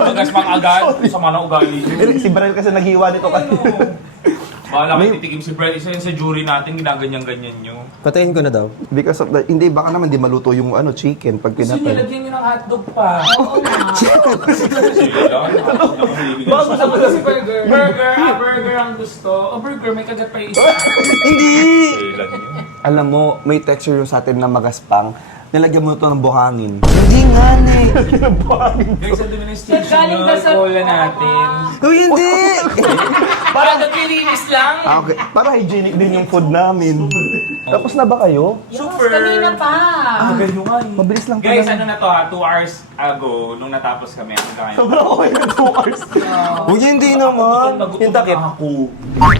Magas pang agad. Sama na ugali. Si Brian kasi naghiwa nito kanina. Bahala kayo titikim si Bri. Isa yun sa jury natin, ginaganyan-ganyan nyo. Patayin ko na daw. Because of the... Hindi, baka naman di maluto yung chicken pag Kasi pinatay. nilagyan nyo ng hotdog pa. Oo nga. Sige lang. Bago sa mga si burger. Burger ang gusto. O burger, may kagat pa isa. Hindi! Kailan nyo? Alam mo, may texture yung sa atin na magaspang. Nilagyan mo ito ng buhangin. Hindi nga ni. Guys, ang dumi ng station Galing nyo. ba sa- Cola natin. Uy, hindi! Para naglilinis lang. Okay. Para hygienic din yung food namin. Tapos na ba kayo? Super. Kanina pa. Tagal nyo nga eh. Mabilis lang Guys, pala. ano na to ha? 2 hours ago, nung natapos kami, hanggang ngayon. Sobrang okay na 2 hours. Uy, hindi naman. Yung takip. Ako.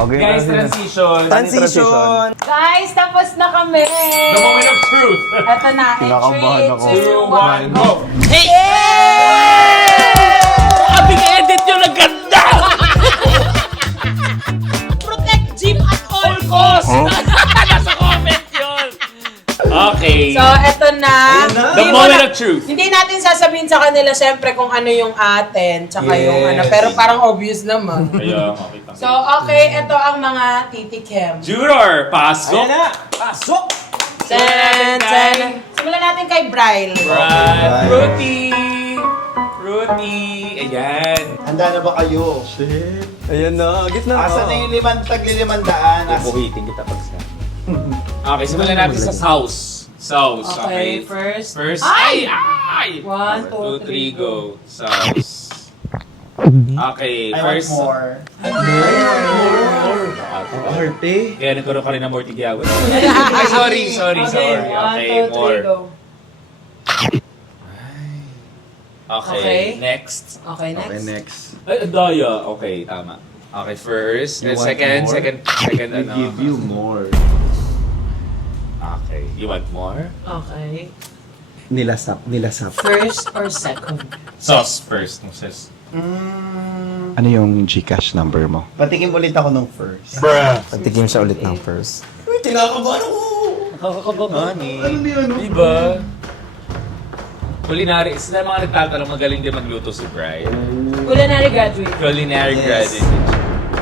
Okay, Guys, na. transition. Transition. Guys, tapos na kami. The moment of truth. Ito na. Kinakabahan ako. 2, 1, go! Abing edit yung naganda! Protect Jim at all costs. Nasa comment yun! Okay. So, ito na. The Hindi mo moment na- of truth. Hindi natin sasabihin sa kanila siyempre kung ano yung atin, tsaka yung ano. Pero parang obvious naman. Kaya, makita. So, okay, ito ang mga titikim. Juror, pasok! Pasok! Tan! Simulan natin kay Bryle. Right. Fruity! Fruity! Ayan. Handa na ba kayo? Ayan na, gitna. Asa na yung taglilimandaan? Bubuhitin kita pag sa... Okay, simulan natin sa sauce. Sauce, Okay, okay. first. First, Ay! ay! 1, 2, 3, 2, 3, go. Sauce. Okay, I want first. more. Arte. Kaya nagkaroon ka rin ng mortigyawan. Ay, sorry. Okay, 1, 2, 3, more. go. Okay, next. Okay, next. Okay, next. Ay, daya. Okay, tama. Okay, first. You want Second, more? second, I ano. give you more. Okay, you want more? Okay. Nilasap. First or second? Sauce first, Moses. Ano yung Gcash number mo? Patikim ulit ako nung first. Pagtikim siya ulit ng first. Uy, tinakabahan ako! Nakakakabahan eh. Diba? Culinary, sila mga nagtatanong magaling din magluto si Brian. Culinary graduate. Culinary Yes. graduate.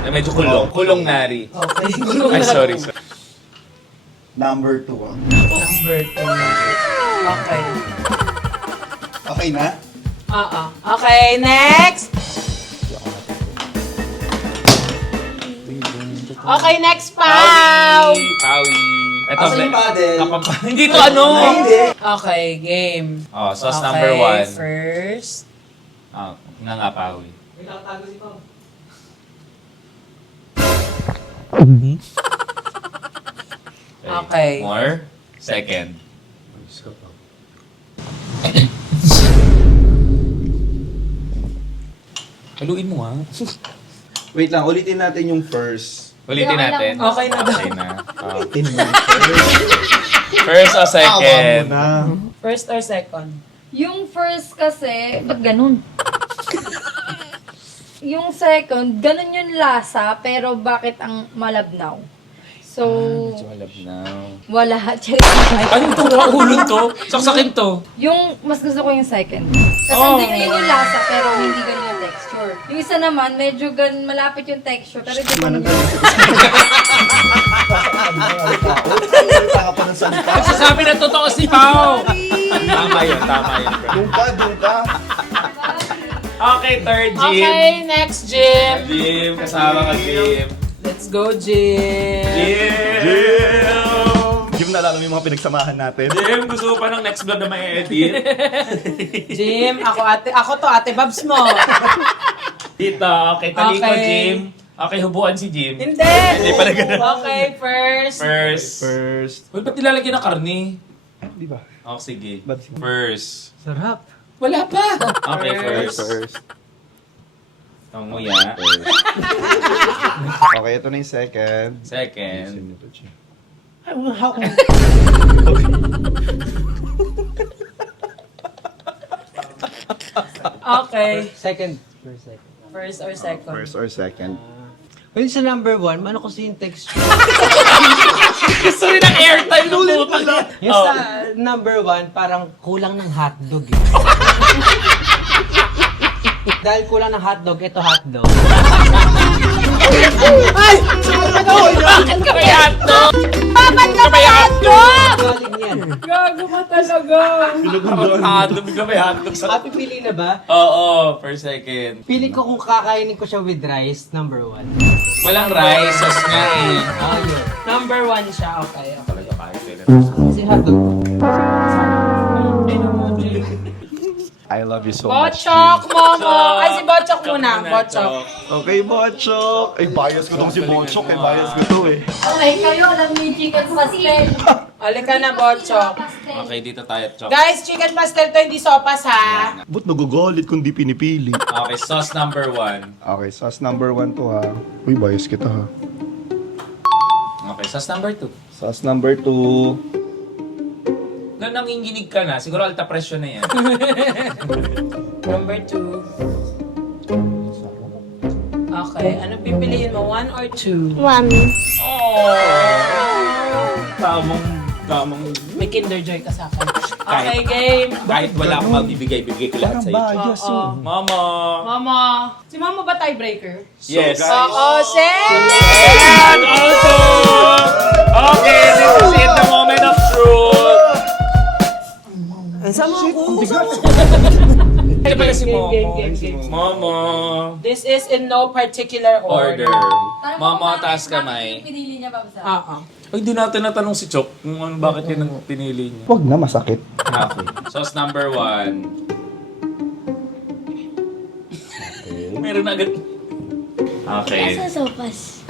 Na medyo kulong. Kulong-nari. Okay. Ay, sorry. Number 2. Number 2. Okay. Okay na? Okay, next. Okay, next, Pau! Pawi. Ito, Asa yung paddle? Hindi to ano! Okay, game. Oh, sauce Okay, number 1. first. Oh, nga Pawi. Okay. More. Second. Haluin mo ha. Wait lang, ulitin natin yung first. Ulitin natin. Okay na daw. Okay na. First o second? First or second? Yung first kasi, ba't ganun? Yung second, ganun yung lasa, pero bakit ang malabnaw? So, Malab now. wala. Ano to? Ulon to? Saksakin to? Yung, mas gusto ko yung second. Kasi hindi yun yung lasa, pero hindi ganun yung texture. Yung isa naman, medyo malapit yung texture, pero hindi ganun yung Taka pa ng salita. Sasabi na totoo si Pao! Tama yun, bro. Doon ka. Okay, third, Jim. Okay, next, Jim. Jim, kasama ka, Jim. Let's go, Jim. Jim, naalala mo yung mga pinagsamahan natin? Jim, gusto ko pa ng next vlog na may edit. Jim, ako to, ate Babs mo. Dito, okay, taliko, Okay. Jim. Okay, hubuan si Jim. Hindi. Hindi pa na ganun. Okay, first. First. Uy, ba't nilalagyan ng karne? Di ba? Okay, sige. Babs mo. First. Sarap. Wala pa. Okay, First. first. Tunguya. Okay, ito na yung second. Second. Okay. Second. First or second? First or second. Well, sa number 1, ano kasi yung texture? Gusto rin ng airtime ng puta. Yung sa number 1, parang kulang ng hotdog eh. Dahil kulang ng hotdog, ito hotdog. Bakit ka may hotdog? Ba't ka may hotdog? Galing yan. Gago ka talaga. Hotdog ka may hotdog sa... Pipili na ba? Oo, per second. Pili ko kung kakainin ko siya with rice, number 1. Walang rice, sauce nga eh. Ayun. Number 1 siya, okay. Talaga kahit kailan. Kasi hotdog. I love you so much. Botchok, Momo! Ay, si Botchok muna. Botchok. Okay, Botchok. Ay, bias ko tong si Bonchok. Ay, bias ko to eh. Okay, kayo alam niyo yung chicken pastel. Halika na, Botchok. Okay, dito tayo, Chok. Guys, chicken pastel to, hindi sopas ha. Ba't nagugalit kung di pinipili? Okay, sauce number 1. Okay, sauce number 1 to ha. Uy, bias kita ha. Okay, sauce number 2. Sauce number 2. Nung nanginginig ka na, siguro alta presyo na yan. Number 2. Okay, ano pipiliin mo? 1 or 2? Tamang... May Kinder Joy ka sa akin. Okay, game. Kahit wala akong magbibigay, bibigay ko lahat sa'yo. Chok. Oo. Mama! Mama. Si Mama ba tiebreaker? Yes. Oo, Shen! And also, okay, this is it, the moment of truth. Sama ko. Ano pala si Game. Momo? This is in no particular order. Order. Mama, taas kamay. Pinili niya ba sa? Oo. Ay, di natin natanong si Chok kung ano, bakit yun ang pinili niya. Huwag na, masakit. Okay. Sauce number 1. Meron agad. Okay. sopas?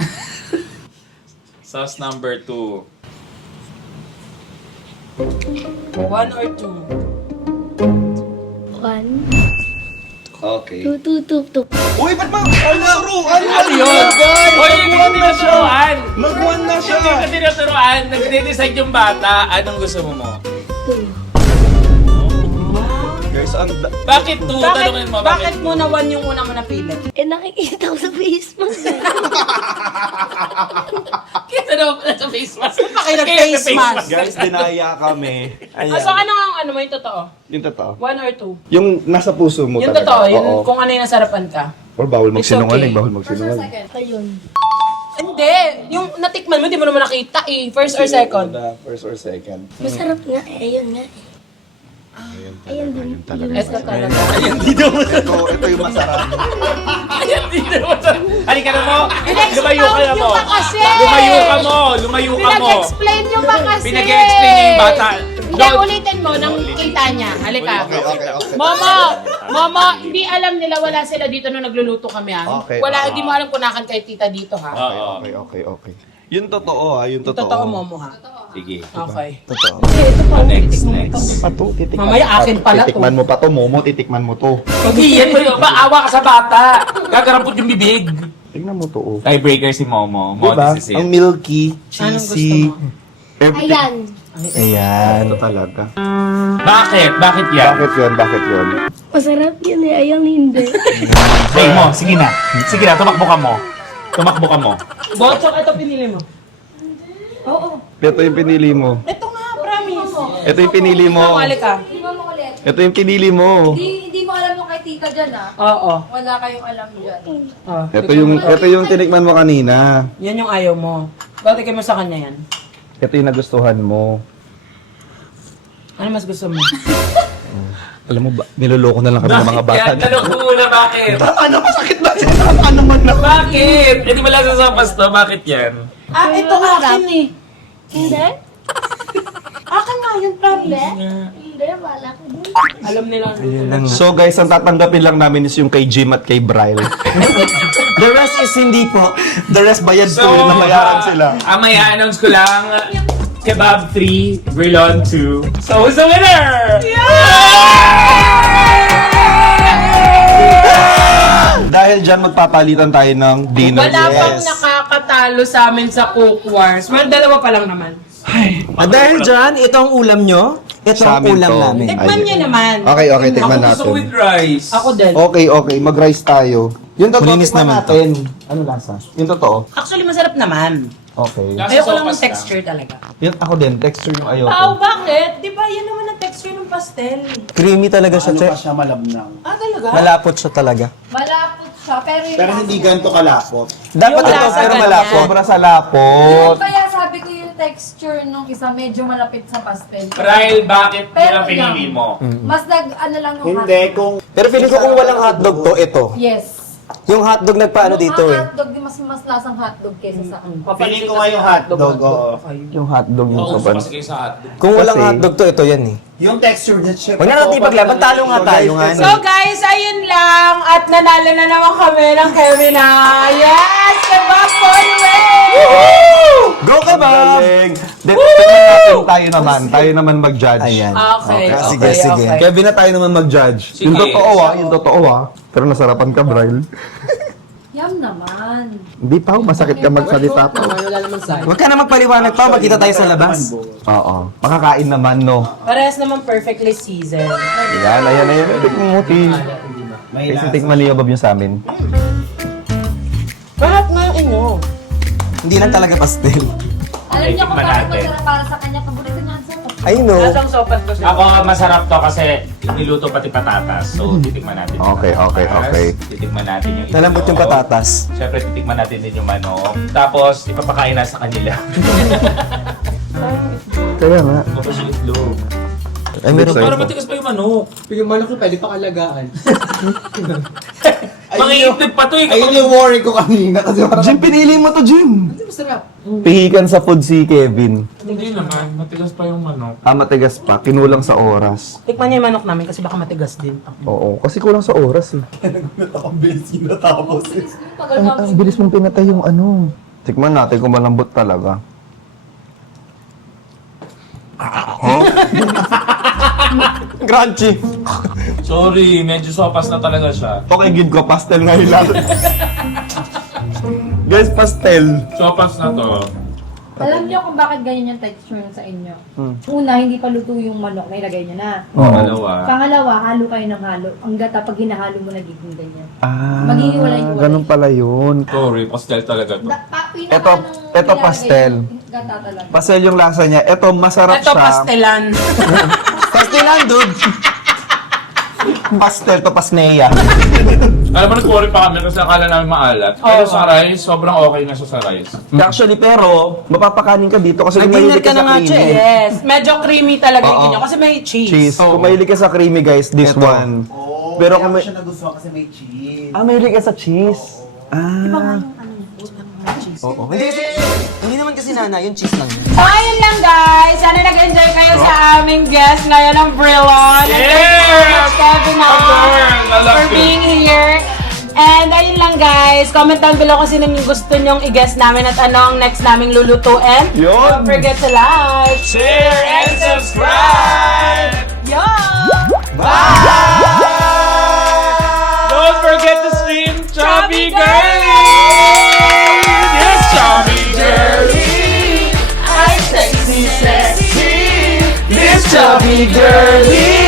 Sauce number 2. 1 or 2? 1, Okay. 2, 2, 2, 2. Uy, ba't ba? Ano Yun! Hoy, hindi ko tinuturuan! Nag-1 na siya! Hindi ko tinuturuan! Nag-decide yung bata. Anong gusto mo? 2. Guys, Bakit 2? Tanungin mo, Bakit muna 1 yung una mo napili? Eh, nakikita ko sa Facebook. Kita naman pala sa face mask. Bakit nag-face mask? guys, dinaya kami. So ano ang ano mo yung totoo? Yung totoo. 1 or 2? Yung nasa puso mo Yung talaga. totoo, yung Oo. kung ano yung nasarapan ka. Or bawal magsinungaling, okay. bawal magsinungaling. Ayun. Hindi, yung natikman mo, di mo naman nakita eh. First or second? First or second. Masarap nga eh. Ayun nga eh. Ayun din. Ito talaga. Ito yung masarap. Ayan, dito mo sa... Halika na mo! Lumayo ka na mo! Nyo pa kasi! Lumayo ka mo! Lumayo ka mo! Pinag-explain nyo ba kasi? Pinag-explain niya yung bata. Hindi, ulitin mo nang kita niya. Halika. Okay. Mama, hindi alam nila wala sila dito nung nagluluto kami ha. Okay. Wala, hindi mo alam kung nakan kay tita dito ha. Oo. Okay. Yung totoo ha, yung totoo. Totoo, Momo ha. Sige. Okay. Totoo. Next. Pato, titikman. Mamaya akin pala to. Titikman mo pa to, Momo, titikman mo to. Hindi yan. Maawa ka sa bata. Gagarampot yung bibig. Tingnan mo to, oh. Tiebreaker si Momo. Diba? This is Ang it. milky, Anong gusto cheesy. mo? Ayan. Ayan. Ito talaga. Bakit? Bakit yan? Bakit yun? Masarap yun eh. Ayun hindi. Say mo. Sige na. Sige na. Tumakbo ka mo. Botchok, ito pinili mo. Oo. Ito yung pinili mo. Ito nga, promise. Ito yung pinili mo. Mali ka. Hindi mo ulit. Ito yung pinili mo. Hindi mo alam yung kay Tika dyan ah. Oo. Wala kayong alam dyan. Oh, Ito yung tinikman mo kanina. Yan yung ayaw mo. Bakit mo sa kanya yan? Ito yung nagustuhan mo. Ano mas gusto mo? Alam mo ba, niloloko na lang kami ng mga bata. Yan. Tanong ko muna bakit. Ano, masakit ba? Sinama naman na. Bakit? Hindi mo lang sasapas to. Bakit yan? Ah, ito akin eh. Hindi? Akin nga yun, promise. Hindi, wala ko dun. Alam nila. So guys, ang tatanggapin lang namin is yung kay Jim at kay Bryle. The rest is hindi po. The rest bayad po, namayaran sila. Maya-announce ko lang. Kebab 3, Brilon 2. So, who's the winner? Yeah! Dahil dyan, magpapalitan tayo ng dinner. Wala pang nakakatalo sa amin sa Cook Wars. Well, dalawa pa lang naman. At dahil dyan, ito ang ulam nyo. Ito Sa ang amin ulam to. namin. Tikman niyo naman. Okay, tikman Ako gusto natin. with rice. Ako din. Okay, mag-rice tayo. Yung totoo, Malinis tikman naman natin. Ano lasa? Yung totoo. Actually, masarap naman. Okay. Nasa Ayoko lang sopas ng texture talaga. Yung ako din, texture yung ayoko. Pao, bakit? Di ba yan naman ang texture ng pastel? Creamy talaga siya, Che. siya malabnang. Ah, talaga? Malapot siya talaga. Malapot siya, pero yung Pero hindi ganito kalapot. Dapat Yung ito, lasa pero ganyan. malapot. Sobra sa lapot. Kaya sabi ko yung texture nung isa medyo malapit sa pastel. Ryle, bakit Pero yun ang pinili yan. mo? Mas ano lang yung Hindi, hotdog. kung Pero feeling ko kung walang hotdog to, ito. Yes. Yung hotdog nagpaano dito Yung eh. hotdog, mas lasang hotdog kesa sa akin. feeling ko nga yung hotdog, oo. Yung hotdog yung Oo, soban. kasi kayo sa hotdog. Kung walang Kasi- hotdog to, ito yan eh. Yung texture niya, chef. Huwag na natin ipaglaban, talo nga tayo nga. So guys, ayun lang. At nanalo na naman kami ng Kevin na. Yes! Kebab all the way! Go ka ba? Galing. Tikman natin tayo naman mag-judge. Ayan. Okay, Sige, sige. Kevin na tayo naman mag-judge. Sige. Yung totoo Pero nasarapan ka, Bryle. Yum naman. Hindi pa, masakit ka magsalita pa. Wala naman sa'yo. Huwag ka na magpaliwanag pa, magkita tayo sa labas. Oo. Makakain naman, no? Parehas naman perfectly seasoned. Ayan. Tikman mo, Ti. Kasi tikman niyo Bob yung sa amin. Lahat nga yung inyo. Hindi lang talaga pastel. Alam niyo kung tikman bakit natin. masarap para sa kanya. Paborito niya ang sarap. I know. Lasang sopas ko siya. Ako, masarap to kasi niluto pati patatas. So, titikman natin. yung Okay. patatas. Titikman natin yung Malambot yung itlog. patatas. Siyempre, titikman natin din yung manok. Tapos, ipapakain na sa kanila. Kaya nga. Tapos yung itlog. Ay, meron Para pa. matigas pa yung manok. Yung manok ko pwede pa kalagaan. Mga itlog pa to eh. Ayun yung worry ko kanina kasi parang Jim, pinili mo to, Jim. Masarap. Pihikan sa food si Kevin. Hindi naman, matigas pa yung manok. Matigas pa. Kinulang sa oras. Tikman niyo yung manok namin kasi baka matigas din. Oo. Kasi kulang sa oras, eh. ang bilis yung natapos. Tagal Ang namin. bilis mong pinatay yung ano. Tikman natin kung malambot talaga. Crunchy. Sorry, medyo sopas na talaga siya. Okay, good ko. Pastel nga yung lasa. Guys, pastel. Sopas na to. Alam niyo kung bakit ganyan yung texture sa inyo. Una, hindi pa luto yung manok na ilagay niyo na. Pangalawa. Pangalawa, halo kayo ng halo. Ang gata, pag hinahalo mo, nagiging ganyan. Ah, Maghihiwalay-hiwalay. ganun pala yun. Sorry, pastel talaga to. Ito pastel. Gata talaga. Pastel yung lasa niya. Ito, masarap Ito siya. pastelan. Pastelan, dude. Pastel to pasneya. Alam mo, nag-worry pa kami kasi akala namin maalat. Pero sa rice, sobrang okay na siya sa rice. Actually, pero, mapapakanin ka dito kasi Nag-dinner mahilig ka na nga, Che. Yes. Medyo creamy talaga yung Oo. inyo kasi may cheese. Cheese. Kung mahilig ka sa creamy, guys, this Ito. one. Oo, Pero kaya kung ko may- siya nagustuhan kasi may cheese. Mahilig ka sa cheese. Oo. Hindi naman kasi nana, yung cheese lang. So, ayun lang guys. Sana nag-enjoy kayo sa aming guest ngayon ng Brillon. Yes! Kevin Of course! I love for you. being here. And ayun lang guys. Comment down below kung sino yung gusto nyong i-guess namin at anong next naming lulutuin. Yun! Don't forget to like, Share and subscribe! yo! Don't forget to stream Chubby Girlie! Yes, Chubby Girlie! I'm sexy, sexy! This Chubby Girlie!